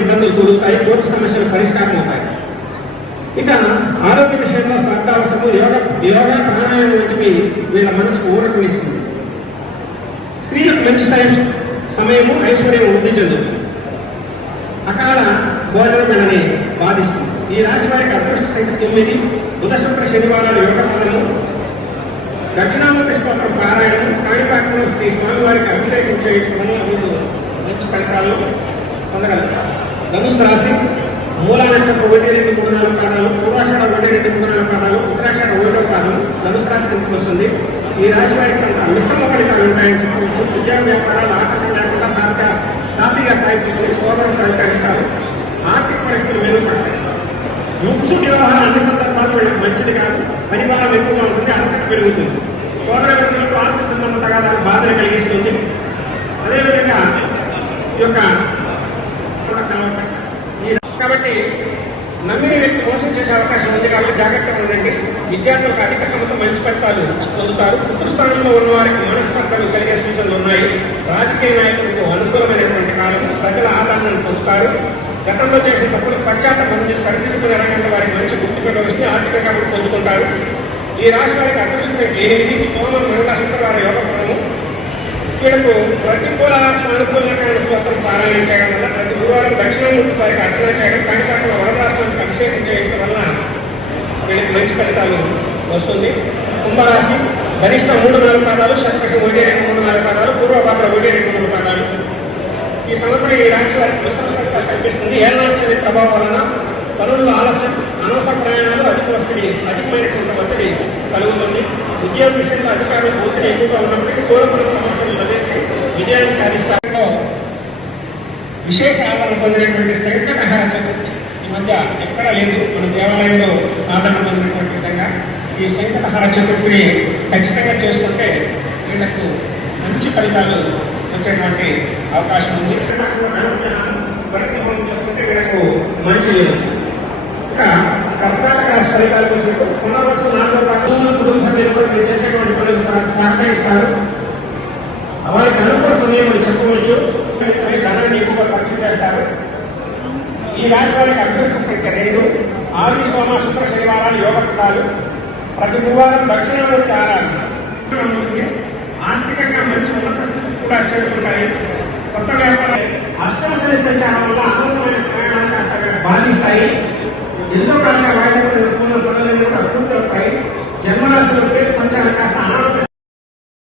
ఇబ్బందులు కూడుతాయి, కోర్టు సమస్యలు పరిష్కారం అవుతాయి. ఇక ఆరోగ్య విషయంలో శ్రద్ధ అవసరము. యోగా ప్రాణాయామం వంటివి వీళ్ళ మనసుకు ఊరటమిస్తుంది. స్త్రీలకు మంచి సమయము ఐశ్వర్యం వృద్ధి చెందుతుంది. అకాల భోజనమని బాధిస్తుంది. ఈ రాశి వారికి అదృష్ట సంఖ్య 9. బుధ శుక్ర శనివారాలు యోగ ఫలము, దక్షిణామూర్తి స్తోత్రం పారాయణం, కాణిపాకంలో శ్రీ స్వామివారికి అభిషేకం చేయించడం మీరు మంచి ఫలితాలు పొందగలుగుతారు. ధనుసు రాశి మూలా నక్షత్రం 1, 2, 3, 4 పాదాలు, పూర్వాషాఢ 1, 2, 3, 4 పాదాలు, ఉత్తరాషాఢ 1వ పాదం ధనుసు రాశి కిందకి వస్తుంది. ఈ రాశి వారికి కొంత మిశ్రమ ఫలితాలు ఉంటాయని చెప్పవచ్చు. ఉద్యోగ వ్యాపారాలు ఆటంకం లేకుండా సాఫీగా సాగిపోయి సోదరం సహకరిస్తారు. ఆర్థిక పరిస్థితులు మెరుగుపడతాయి. ముక్కుసూటి వ్యవహారం అన్ని సందర్భాలు వీళ్ళకి మంచిది కాదు. పరివారం ఎక్కువగా ఉంటుంది, అలసట పెరుగుతుంది. సోదర వ్యక్తులకు ఆర్థిక సంబంధం తగాదాలు బాధలు కలిగిస్తుంది. అదేవిధంగా ఈ యొక్క కాబట్టి నమ్మిన వ్యక్తి మోసం చేసే అవకాశం ఉంది. కాబట్టి జాగ్రత్తగా ఉండండి. విద్యార్థులకు అధిక శ్రమతో మంచి ఫలితాలు పొందుతారు. పుత్రస్థానంలో ఉన్న వారికి మనస్పర్ధలు కలిగే సూచనలు ఉన్నాయి. రాజకీయ నాయకులకు అనుకూలమైనటువంటి కాలం, ప్రజల ఆదరణను పొందుతారు. గతంలో చేసిన తప్పులు పశ్చాత్తాపం సరిదిద్దుకుని ఎరగంటే వారికి మంచి గుర్తింపుగా వచ్చి ఆర్థికంగా పొందుకుంటారు. ఈ రాశి వారికి అదృష్ట సంఖ్య 8. సోమం, మంగళ, శుక్రవారం యోగ ఫలము. వీళ్ళకు ప్రతికూల సానుకూలమైన స్తోత్రం పారాయణ చేయడం వల్ల, ప్రతి గురువారం దక్షిణామూర్తి వారికి అర్చన చేయడం, కాణిపాకంలో వరదాస్వామికి అభిషేకం చేయడం వల్ల వీళ్ళకి మంచి ఫలితాలు వస్తుంది. కుంభరాశి గరిష్ట 3, 4 పాదాలు, శతపక్షం 1, 2, 3, 4 పాదాలు, పూర్వభాద్ర 1, 2, 3 పాదాలు. ఈ సంవత్సరం ఈ రాశి వారికి మిశ్రమ ఫలితాలు కనిపిస్తుంది. ఏనాశని ప్రభావం వలన పనుల్లో ఆలస్యం, అనవసర ప్రయాణాలు, అధికమైనటువంటి ఒత్తిడి కలుగుతుంది. ఉద్యోగ విషయంలో అధికారులకు ఒత్తిడి ఎక్కువగా ఉన్నప్పటికీ కోరుకున్న ప్రమోషన్లు లభించి విజయాన్ని సాధిస్తారో విశేష ఆదరణ పొందినటువంటి సంకటహార చతుర్థి ఈ మధ్య ఎక్కడా లేదు. మన దేవాలయంలో ఆదరణ పొందినటువంటి విధంగా ఈ సంకటహార చతుర్థిని ఖచ్చితంగా చేసుకుంటే వీళ్లకు మంచి ఫలితాలు వచ్చేటువంటి అవకాశం ఉంది. చేసుకుంటే వీళ్ళకు మంచి కర్ణాటక ఫలితాలు పునర్వస్తు 4వ పాదం కుటుంబ సభ్యులు కూడా మీరు చేసేటువంటి పనులు సహకరిస్తారు. వారికి అనుకూల సమయం అని చెప్పవచ్చు. ధనాన్ని ఎక్కువ ఖర్చు చేస్తారు. ఈ రాశి వారికి అదృష్ట సంఖ్య 2. ఆది, సోమ, శుక్ర శనివారాలు యోగ ఫలాలు. ప్రతి గురువారం దక్షిణామూర్తి ఆరాధన. ఆర్థికంగా మంచి ఉన్నత స్థితికి కూడా చేరుకుంటాయి. కొత్త వ్యాపారాలు అష్టమ శని సంచారం వల్ల అనవసరమైన ప్రయాణాలు కాస్త బాధిస్తాయి. ఎంతో కాలంగా వాయిదా పనులన్నీ కూడా అభివృద్ధి అవుతాయి. జన్మరాశుల పేరు